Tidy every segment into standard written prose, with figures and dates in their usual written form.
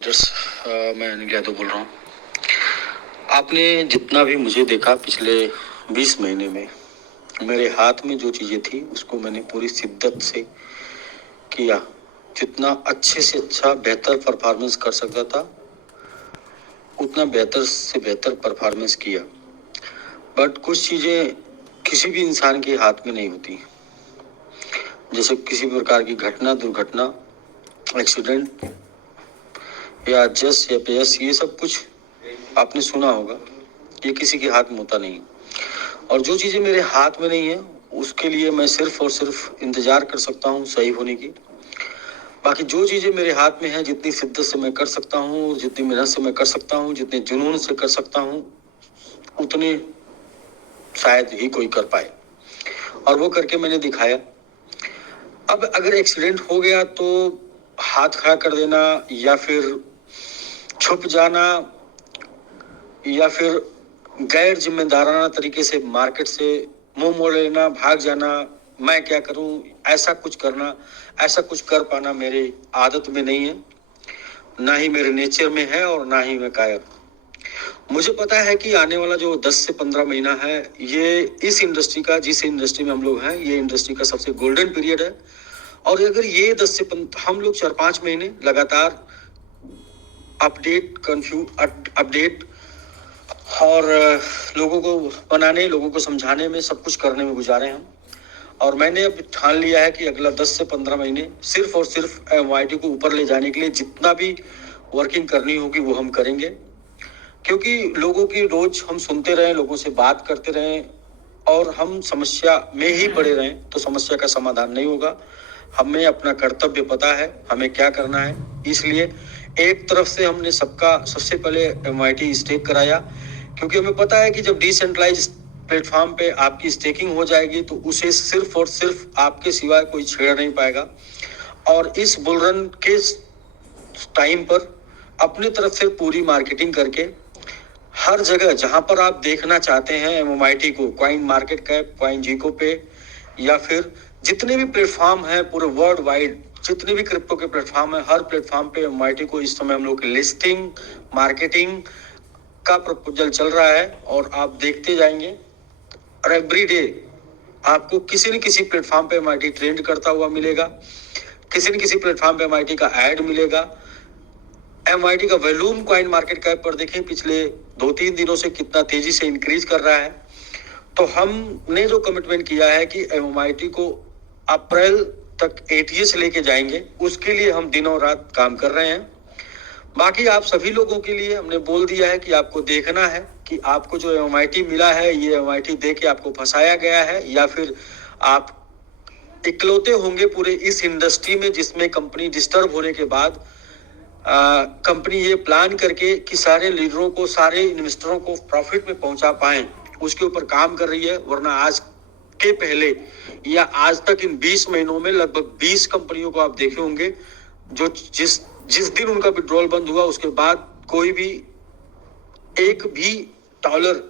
मैं अनिल यादव बोल रहा हूँ। आपने जितना भी मुझे देखा पिछले 20 महीने में, मेरे हाथ में जो चीज़ें थी उसको मैंने पूरी शिद्दत से किया। जितना अच्छे से अच्छा बेहतर परफॉर्मेंस कर सकता था उतना बेहतर से बेहतर परफॉर्मेंस किया। बट कुछ चीज़ें किसी भी इंसान के हाथ में नहीं होती, जैसे किसी प्रकार की घटना, दुर्घटना, एक्सीडेंट या जस या पेयस, ये सब कुछ आपने सुना होगा। ये किसी के हाथ में होता नहीं। और जो चीज़ें मेरे हाथ में नहीं है उसके लिए मैं सिर्फ और सिर्फ इंतजार कर सकता हूँ सही होने की। बाकी जो चीज़ें मेरे हाथ में है, जितनी शिद्दत से मैं कर सकता हूँ, जितनी मेहनत से मैं कर सकता हूँ, जितने जुनून से कर सकता हूँ, उतने शायद ही कोई कर पाए, और वो करके मैंने दिखाया। अब अगर एक्सीडेंट हो गया तो हाथ खड़ा कर देना या फिर छुप जाना या फिर गैर जिम्मेदाराना तरीके से मार्केट से मुंह मोड़ लेना, भाग जाना, मैं क्या करूं, ऐसा कुछ करना, ऐसा कुछ कर पाना मेरे आदत में नहीं है, ना ही मेरे नेचर में है और ना ही मैं कायर। मुझे पता है कि आने वाला जो 10 से 15 महीना है, ये इस इंडस्ट्री का, जिस इंडस्ट्री में हम लोग हैं, ये इंडस्ट्री का सबसे गोल्डन पीरियड है। और अगर ये 10 से 15 हम लोग 4-5 महीने लगातार अपडेट और लोगों को बनाने, लोगों को समझाने में, सब कुछ करने में गुजारे हम। और मैंने अब ठान लिया है कि अगला 10 से 15 महीने सिर्फ और सिर्फ एमवाईटी को ऊपर ले जाने के लिए जितना भी वर्किंग करनी होगी वो हम करेंगे। क्योंकि लोगों की रोज हम सुनते रहें, लोगों से बात करते रहें और हम समस्या में ही पड़े रहें तो समस्या का समाधान नहीं होगा। हमें अपना कर्तव्य पता है, हमें क्या करना है। इसलिए एक तरफ से हमने सबसे पहले एमवाईटी स्टेक कराया, क्योंकि हमें पता है कि जब डिसेंट्रलाइज प्लेटफॉर्म पे आपकी स्टेकिंग हो जाएगी तो उसे सिर्फ और सिर्फ आपके सिवाय कोई छेड़ नहीं पाएगा। और इस बुलरन के टाइम पर अपनी तरफ से पूरी मार्केटिंग करके हर जगह जहां पर आप देखना चाहते हैं एमएमआईटी को, कॉइन मार्केट कैप, कॉइन जीको पे, या फिर जितने भी प्लेटफॉर्म है पूरे वर्ल्ड वाइड, जितने भी क्रिप्टो के प्लेटफॉर्म है, हर प्लेटफॉर्म पे एमएमआईटी को इस समय हम लोग लिस्टिंग, मार्केटिंग का प्रपोजल चल रहा है। और आप देखते जाएंगे और एवरी डे आपको किसी न किसी प्लेटफॉर्म पे एमआईटी ट्रेंड करता हुआ मिलेगा, किसी न किसी प्लेटफॉर्म पे एमआईटी का ऐड मिलेगा। एमआईटी का वॉल्यूम कॉइन मार्केट कैप पर देखें पिछले 2-3 दिनों से कितना तेजी से इंक्रीज कर रहा है। तो हमने जो कमिटमेंट किया है कि एमआईटी को अप्रैल तक एटीएस लेके जाएंगे, उसके लिए हम दिनों रात काम कर रहे हैं। बाकी आप सभी लोगों के लिए हमने बोल दिया है कि आपको देखना है कि आपको जो एमआईटी मिला है, ये एमआईटी दे के आपको फंसाया गया है या फिर आप इकलौते होंगे पूरे इस इंडस्ट्री में जिसमें कंपनी डिस्टर्ब होने के बाद कंपनी ये प्लान करके कि सारे लीडरों को, सारे इन्वेस्टरों को प्रॉफिट में पहुंचा पाए, उसके ऊपर काम कर रही है। वरना आज के पहले या आज तक इन 20 महीनों में लगभग 20 कंपनियों को आप देखे होंगे जो जिस दिन उनका विड्रॉल बंद हुआ उसके बाद कोई भी एक भी डॉलर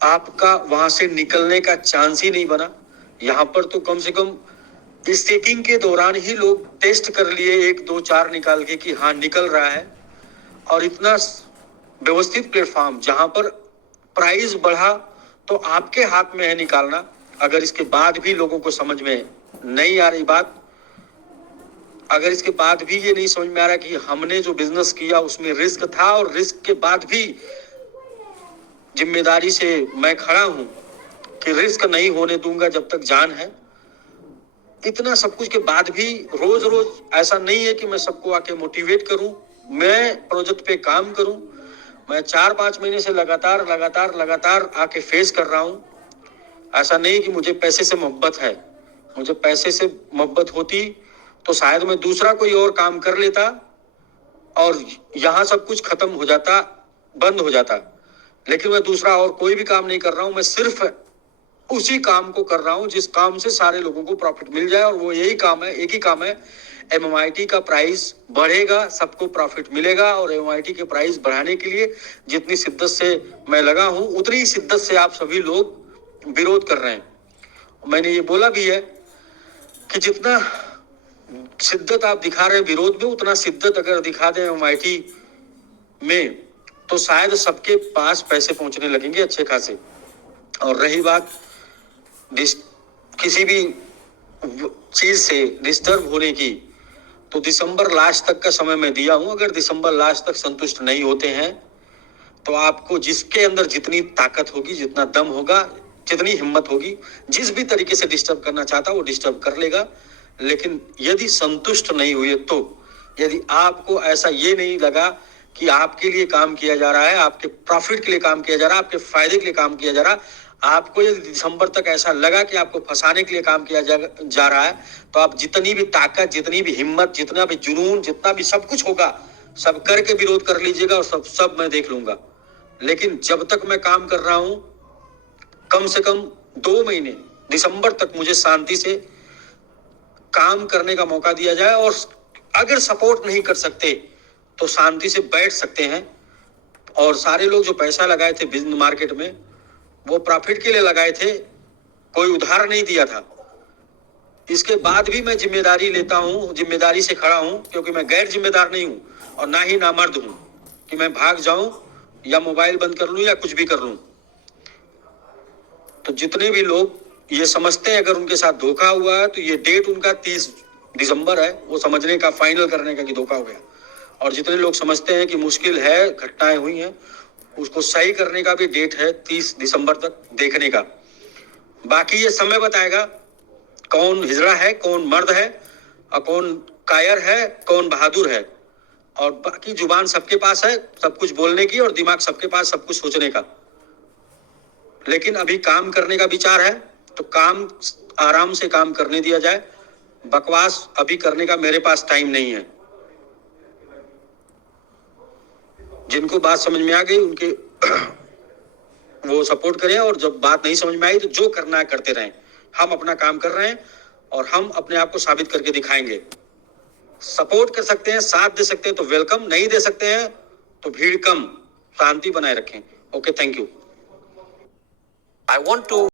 आपका वहां से निकलने का चांस ही नहीं बना। यहाँ पर तो कम से कम स्टेकिंग के दौरान ही लोग टेस्ट कर लिए 1-2-4 निकाल के कि हाँ निकल रहा है। और इतना व्यवस्थित प्लेटफॉर्म जहां पर प्राइस बढ़ा तो आपके हाथ में है निकालना। अगर इसके बाद भी लोगों को समझ में नहीं आ रही बात, अगर इसके बाद भी ये नहीं समझ में आ रहा कि हमने जो बिजनेस किया उसमें रिस्क था और रिस्क के बाद भी जिम्मेदारी से मैं खड़ा हूं कि रिस्क नहीं होने दूंगा जब तक जान है, इतना सब कुछ के बाद भी रोज रोज ऐसा नहीं है कि मैं सबको आके मोटिवेट करूं, मैं प्रोजेक्ट पे काम करूं। मैं 4-5 महीने से लगातार आके फेस कर रहा हूं। ऐसा नहीं कि मुझे पैसे से मोहब्बत है, मुझे पैसे से मोहब्बत होती तो शायद मैं दूसरा कोई और काम कर लेता और यहाँ सब कुछ खत्म हो जाता, बंद हो जाता। लेकिन मैं दूसरा और कोई भी काम नहीं कर रहा हूं, मैं सिर्फ उसी काम को कर रहा हूं जिस काम से सारे लोगों को प्रॉफिट मिल जाए। और वो यही काम है, एक ही काम है, एमएमआईटी का प्राइस बढ़ेगा, सबको प्रॉफिट मिलेगा। और एमएमआईटी के प्राइस बढ़ाने के लिए जितनी शिद्दत से मैं लगा हूं उतनी ही शिद्दत से आप सभी लोग विरोध कर रहे हैं। मैंने ये बोला भी है कि जितना शिद्दत आप दिखा रहे हैं विरोध में, उतना शिद्दत अगर दिखा दें एमआईटी में तो शायद सबके पास पैसे पहुंचने लगेंगे अच्छे खासे। और रही बात किसी भी चीज से डिस्टर्ब होने की, तो दिसंबर लास्ट तक का समय मैं दिया हूं। अगर दिसंबर लास्ट तक संतुष्ट नहीं होते हैं तो आपको जिसके अंदर जितनी ताकत होगी, जितना दम होगा, जितनी हिम्मत होगी, जिस भी तरीके से डिस्टर्ब करना चाहता वो डिस्टर्ब कर लेगा। लेकिन यदि संतुष्ट नहीं हुए, तो यदि आपको ऐसा ये नहीं लगा कि आपके लिए काम किया जा रहा है, आपके प्रॉफिट के लिए काम किया जा रहा है, आपके फायदे के लिए काम किया जा रहा है, आपको यदि दिसंबर तक ऐसा लगा कि आपको फंसाने के लिए काम किया जा रहा है, तो आप जितनी भी ताकत, जितनी भी हिम्मत, जितना भी जुनून, जितना भी सब कुछ होगा, सब करके विरोध कर लीजिएगा और सब मैं देख लूंगा। लेकिन जब तक मैं काम कर रहा हूं, कम से कम 2 महीने दिसंबर तक मुझे शांति से काम करने का मौका दिया जाए। और अगर सपोर्ट नहीं कर सकते तो शांति से बैठ सकते हैं। और सारे लोग जो पैसा लगाए थे बिजनेस मार्केट में, वो प्रॉफिट के लिए लगाए थे, कोई उधार नहीं दिया था। इसके बाद भी मैं जिम्मेदारी लेता हूं, जिम्मेदारी से खड़ा हूं, क्योंकि मैं गैर जिम्मेदार नहीं हूं और ना ही नामर्द हूं कि मैं भाग जाऊं या मोबाइल बंद कर लूं या कुछ भी कर लूं। तो जितने भी लोग ये समझते हैं अगर उनके साथ धोखा हुआ है, तो ये डेट उनका 30 दिसंबर है, वो समझने का, फाइनल करने का कि धोखा हो गया। और जितने लोग समझते हैं कि मुश्किल है, घटनाएं हुई हैं, उसको सही करने का भी डेट है 30 दिसंबर तक देखने का। बाकी ये समय बताएगा कौन हिजड़ा है, कौन मर्द है और कौन कायर है, कौन बहादुर है। और बाकी जुबान सबके पास है, सब कुछ बोलने की, और दिमाग सबके पास सब कुछ सोचने का। लेकिन अभी काम करने का विचार है तो काम आराम से काम करने दिया जाए। बकवास अभी करने का मेरे पास टाइम नहीं है। जिनको बात समझ में आ गई उनके वो सपोर्ट करें, और जब बात नहीं समझ में आई तो जो करना है करते रहें। हम अपना काम कर रहे हैं और हम अपने आप को साबित करके दिखाएंगे। सपोर्ट कर सकते हैं, साथ दे सकते हैं तो वेलकम, नहीं दे सकते हैं तो भीड़ कम, शांति बनाए रखें। Okay, thank you. I want to